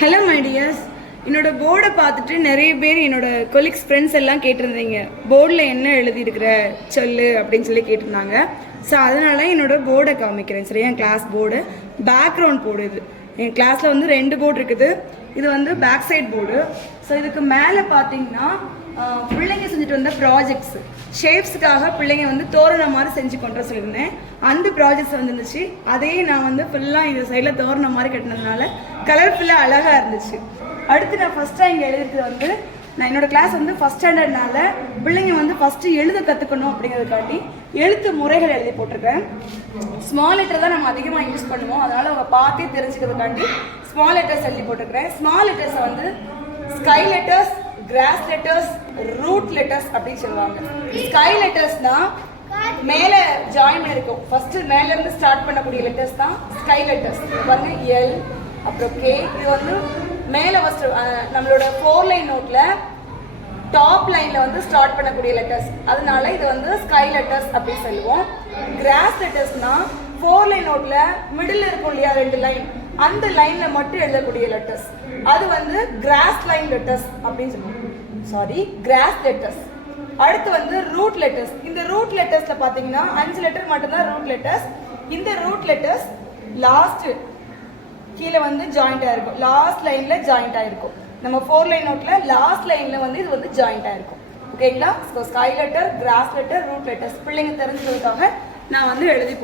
Hello my tears, என்னோட போர்டை பார்த்துட்டு நிறைய பேர் என்னோட கொலீக்ஸ் ஃப்ரெண்ட்ஸ் எல்லாம் கேட்டிருந்தீங்க, போர்டில் என்ன எழுதியிருக்கிற சொல்லு அப்படின்னு சொல்லி கேட்டிருந்தாங்க. ஸோ அதனால என்னோட போர்டை காமிக்கிறேன். சரியா, என் கிளாஸ் போர்டு பேக்ரவுண்ட் போர்டு. இது என் கிளாஸில் வந்து 2 போர்டு இருக்குது. இது வந்து பேக் சைட் போர்டு. ஸோ இதுக்கு மேலே பார்த்தீங்கன்னா பிள்ளைங்க செஞ்சுட்டு வந்த ப்ராஜெக்ட்ஸ், ஷேப்ஸுக்காக பிள்ளைங்க வந்து தோரணம் மாதிரி செஞ்சு கொண்டு சொல்லியிருந்தேன். அந்த ப்ராஜெக்ட்ஸ் வந்துருந்துச்சு. அதையே நான் வந்து ஃபுல்லாக இந்த சைடில் தோரணம் மாதிரி கட்டினதுனால கலர்ஃபுல்லாக அழகாக இருந்துச்சு. அடுத்து நான் ஃபஸ்ட்டாக இங்கே எழுதிருக்கிறது வந்து, நான் என்னோடய கிளாஸ் வந்து ஃபஸ்ட் ஸ்டாண்டர்ட்னால பிள்ளைங்க வந்து ஃபஸ்ட்டு எழுத கற்றுக்கணும் அப்படிங்கிறதுக்காண்டி எழுத்து முறைகள் எழுதி போட்டிருக்கேன். ஸ்மால் லெட்டர் தான் நம்ம அதிகமாக யூஸ் பண்ணுவோம், அதனால் அவங்க பார்த்தே தெரிஞ்சுக்கிறதுக்காண்டி ஸ்மால் லெட்டர்ஸ் எழுதி போட்டிருக்கிறேன். ஸ்மால் லெட்டர்ஸை வந்து sky letters, cross letters, root letters அப்படின்னு சொல்லுவாங்க. ஸ்கை லெட்டர்ஸ்னா மேலே ஜாயின் இருக்கும், ஃபர்ஸ்ட் மேல இருந்து ஸ்டார்ட் பண்ணக்கூடிய லெட்டர்ஸ் தான் ஸ்கை லெட்டர்ஸ். பாருங்க, எல், அப்புறம் கே. இது வந்து மேலே ஃபர்ஸ்ட் நம்மளோட 4 லைன் நோட்ல டாப் லைன்ல வந்து ஸ்டார்ட் பண்ணக்கூடிய லெட்டர்ஸ், அதனால இது வந்து ஸ்கை லெட்டர்ஸ் அப்படின்னு சொல்லுவோம். கிராஸ் லெட்டர்ஸ்னா 4 லைன் நோட்ல மிடில் இருக்கும் இல்லையா, 2 லைன், அந்த லைன்ல மட்டும் எழுதக்கூடிய லெட்டர்ஸ், அது வந்து கிராஸ் லைன் லெட்டர்ஸ் அப்படின்னு சொல்லுவோம். Sorry, cross letters. அடுத்து வந்து ரூட் லெட்டர்ஸ். இந்த ரூட் லெட்டர்ஸ்ல பாத்தீங்கன்னா 5 லெட்டர் மட்டும்தான் ரூட் லெட்டர்ஸ். இந்த ரூட் லெட்டர்ஸ் லாஸ்ட் கீழே வந்து ஜாயிண்ட் ஆயிருக்கும், லாஸ்ட் லைன்ல ஜாயிண்ட் ஆயிருக்கும். நம்ம 4 லைன் நோட்ல லாஸ்ட் லைன்ல வந்து இது வந்து ஜாயிண்ட் ஆயிருக்கும். ஓகேங்களா? Sky letter, cross letter, root letters பிள்ளைங்க தெரிஞ்சதுக்காக நான் வந்து எழுதி